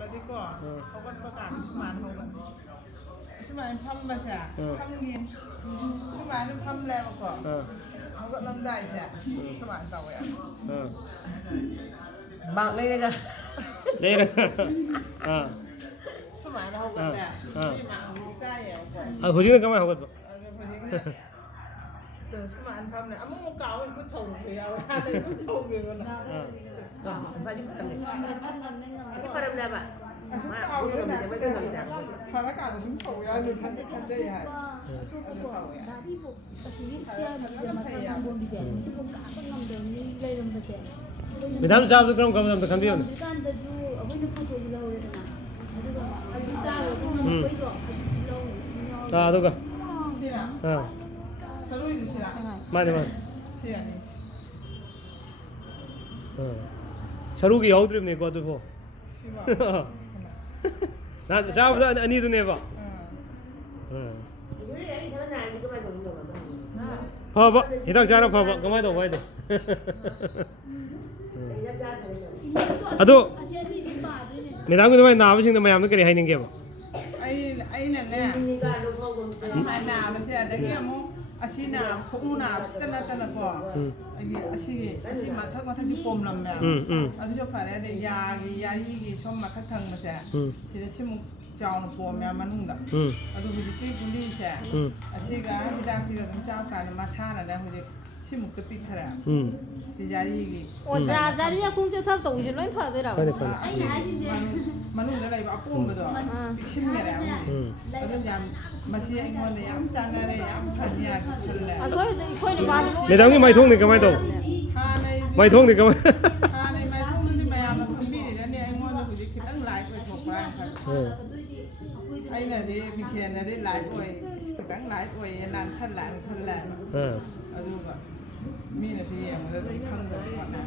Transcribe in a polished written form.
มาดีกว่าเขาก็ประกาศชุมานเขากันชุมานทำมาใช่ทำเงินชุมานทำแล้วก่อนเขาก็ลำได้ใช่ชุมานเก่าอ่ะบางเลยนะ đây này ชุมานเขากันเนี่ยชุมานเขาใกล้อ่ะก่อน hồi trước các bạn học được เดี๋ยวชุมานทำเนี่ยอ่ะมึงเก่ามันก็ชงเดียวอะไรก็ชงอยู่กันนะ apa juga kan ini pada berapa เก่าอยู่นะภารการชุมชงยาวอยู่ทันได้ยัง Dari bu, kasih dia dia makan bom dia. Sebab apa ngambil ni lelom betul. Madam साहब तो कम तो खंबी हो Kan dah tu, apa ni pun tu lau ni na. Ada tu, ada sahur tu nak koi tu, ada lau. 아 누가 ใช่ไหม 아 สรุปอยู่ใช่ไหม 맞네 맞네 ใช่ไหม 서루기 여우드림 내 거도 보 ใช่ไหม 나 자보다 아니도 내봐 봐봐 이당 자라 봐봐 그만도 봐야 돼 아도 매당도 많이 나와보신 데 마음도 그래 하는 게 봐 ไอ้นั่นแหละไอ้หนาไม่ใช่แต่เกี่ยมอาชีหนาเขาอู้หนาสตันตันก่อนไอ้อาชีมาทั้งวันทั้งที่กลมลำแบบเอาที่ชอบผ่านได้ยายายีชอบมาคัดทางมาใช่ที่จะชิมจาวน์ปอมยามันนุ่งดับเอาดูวิจิกุลีใช่อาชีก็ที่ดังที่เราต้องเจ้าการมาชาหน่ะนะวิจิชิมุกตะปิขนาดที่ยายีกี자리야 공짜 탑 동시로 파더라고.มันนุ่งอะไรแบบปุ้มไปตัวชิมเนี่ยแหละแล้วก็ยามมาเชียร์ไอ้คนเนี่ยยามจานอะไรยามพันเนี่ยคือแหละ 아, 거의 많이 매당이 많이 통네 그만도 ถ้าใน 많이 통네 그만 ถ้าในไม้พวกนี้ที่พยายามมาคุมบี้เนี่ยเนี่ยไอ้งอนเราคุยคิดตั้งหลายไปถกไปครับไอ้เนี่ยที่พี่เทียนเนี่ยที่หลายไปตั้งหลายไปนานชั้นหลายคนแหละเอาดูแบบมีเนี่ยพี่ยังมันจะข้างบนก่อนนะ